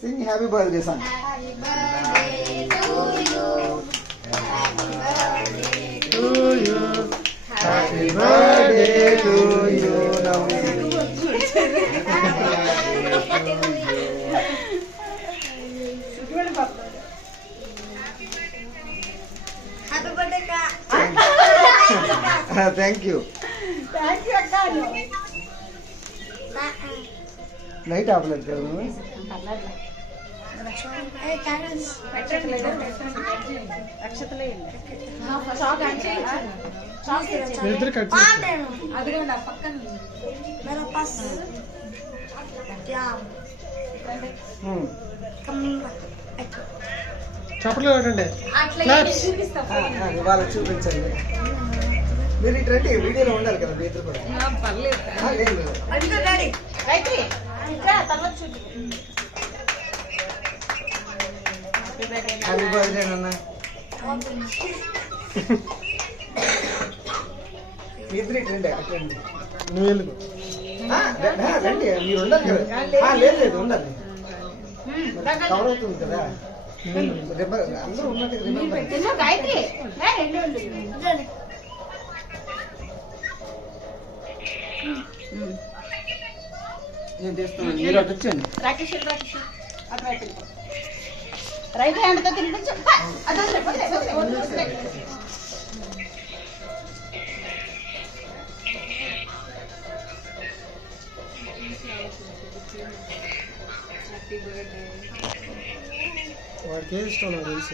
Sing happy birthday song. Happy birthday to you. Happy birthday To you. Happy birthday to you. Now we sing. Happy birthday, Kak. Thank you. Thank you, Kak. Light ఆపలేదు కదా నువ్వు? ఇద్దరు cut చప్పట్లు కొట్టండి. వాళ్ళకి చూపించండి. మీరు ఇటు రండి, వీడియోలో ఉండాలి కదా మీ ఇద్దరు కూడా. లేదు లేదు. హ్యాపీ బర్త్డే నాన్న. మీ ఇద్దరు ఇటు రండి, అటు రండి. నువ్వు వెళ్ళకు. రండి, మీరు ఉండాలి కదా. లేదు లేదు ఉండాలి, కవర్ అవుతుంది కదా. అందరూ ఉన్నట్టు నేను చేస్తాను, మీరు అటు వచ్చండి. రైట్ హ్యాండ్ తో తిరిగి వాడికి ఏది ఇష్టం నాకు తెలుసు.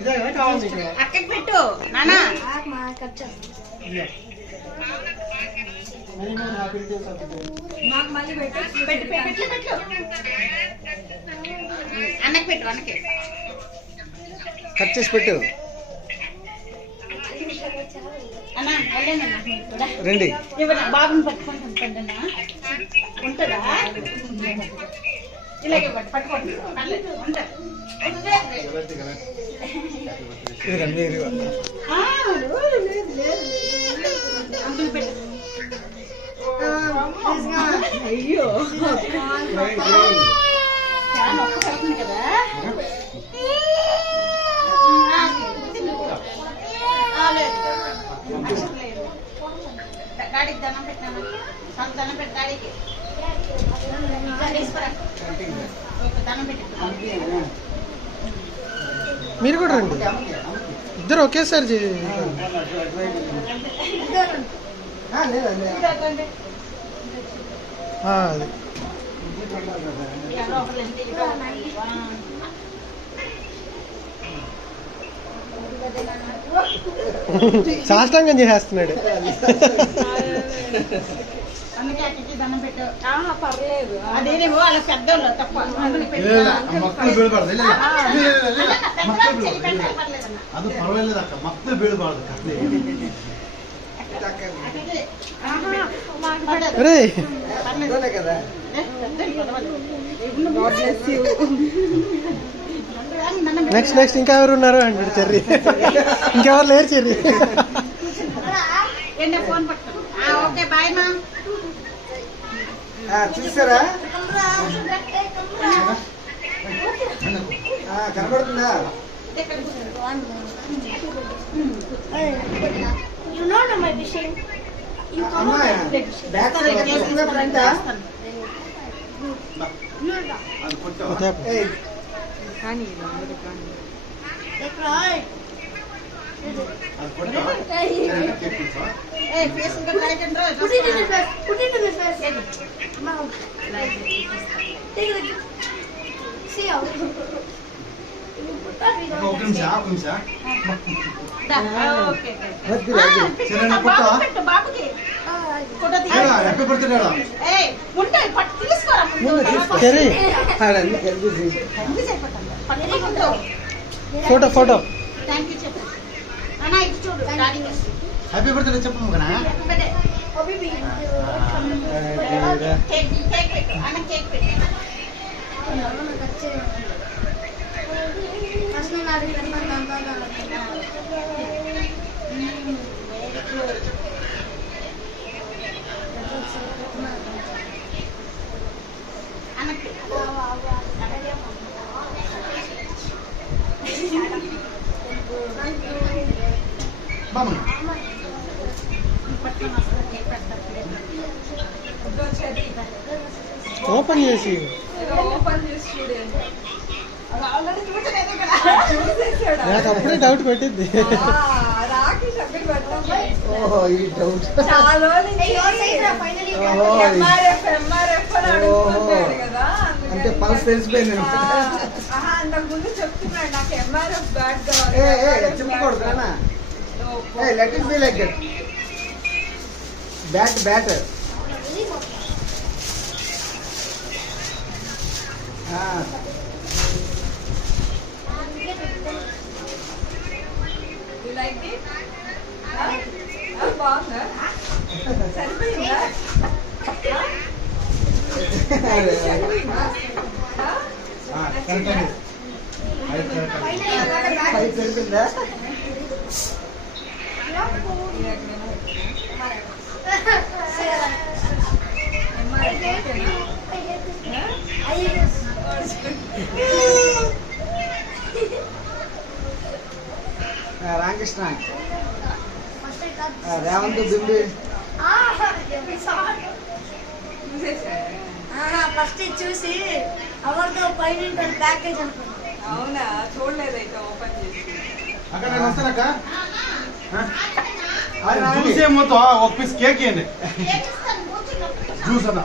ఇదే కదా కావాలి నీకు? అక్కకి పెట్టు నానా. ఇయ్య. Happy days of the day. పెట్టు పెట్టు పెట్టు అన్నకి పెట్టు అన్నకి. కట్ చేసి పెట్టు. అన్నా వెళ్ళండి అన్న కూడా. రండి. ఇవ్వండి బాబుని పట్టుకొని ఉంటుందన్నా. ఉంటుందా ఇలాగే పట్టుకోండి ఉంటుంది. అంకుల్ పెట్టు. అయ్యో చాలా ఒక్కసారి కదా. డాడీకి దండం పెట్టినాను. దండం పెట్టి డాడీకి దండం పెట్టి. మీరు కూడా రండి, ఇద్దరు ఒకేసారి అది సాష్టాంగం చేసేస్తున్నాడు. అందుకే అక్కడికి దండం పెట్టు. పర్లేదు అదేనేమో వాళ్ళ పెద్దోళ్ళు తప్ప. ಅದು ಪರವಾಗಿಲ್ಲ ಅಕ್ಕ, ಮಕ್ಕಳು ಬೀಳಬಾರ್ದು ಕತ್ಲೆ. కదా. నెక్స్ట్ ఇంకా ఎవరు ఉన్నారు అంటాడు చెర్రీ. ఇంకెవరు లేరు చెర్రీ. ఫోన్ పట్టుకో. ఓకే బాయ్ మా. చూసారా కనబడుతుందా? You know my vision. You come అమ్మా బ్యాక్ వస్తుందా ఫ్రంటా? ಅದು ಕೊಟ್ಟು ಅದು ಕೊಟ್ಟು ఫేస్ ఇంకా light and Put it in the face. Put it in the face. Mouth. Take it. See how. ఒక నిమిಷ ఓకే చిన్న కొట్ట పెట్టు బాబుకి ఫోటో తీయ. హ్యాపీ బర్త్డే డా. ఏయ్ ఉంటే పట్టు తీసుకోరా. చెర్రీ ఫోటో థ్యాంక్ యూ చెప్పు అన్న. ఇది చూడు డాడీ హ్యాపీ బర్త్డే చెప్పు మగనా. Oh, baby. కేక్ పెట్టు అన్న. కేక్ పెట్టు. Asli nari teman nonton. Connect బామ్మ పట్టుకొని వస్తుంది కేక్ పెడతారు ఓపెన్ చేసి ఓపెన్ చేసి చూడండి. అది ఆల్రెడీ చూసలేదు ఇక్కడ చూసేసాడా? నాకు అప్పుడే డౌట్ పెట్టింది రాకి సబ్మిట్ పెట్టాం. ఓహో ఇది డౌట్ చాలా రోజుల నుంచి ఫైనలీ MRF అని అడుగుతున్నాడు కదా, అందుకని అంటే పల్స్ తెలిసిపోయింది అంతకు ముందు చెప్తున్నాడు నాకు MRF బ్యాట్ ఏ చెప్పకూడదు నాన్న ఏ let it be like that bat బాగుందా? సరిపోయిందా? సరిపోయిందా? కరెక్ట్ ఫైనలీ సరిపోయిందా రామకృష్ణ రేవంత్ బింబి ఫస్ట్ చూసి ఎవరితో పైన ప్యాకేజ్ అనుకున్నాను. అవునా, చూడలేదైతే ఓపెన్ చేసి. అక్కడ నేను వస్తానక్క జ్యూస్ ఏమొద్దు ఒక పీస్ కేక్ ఇవ్వండి జ్యూస్ అన్న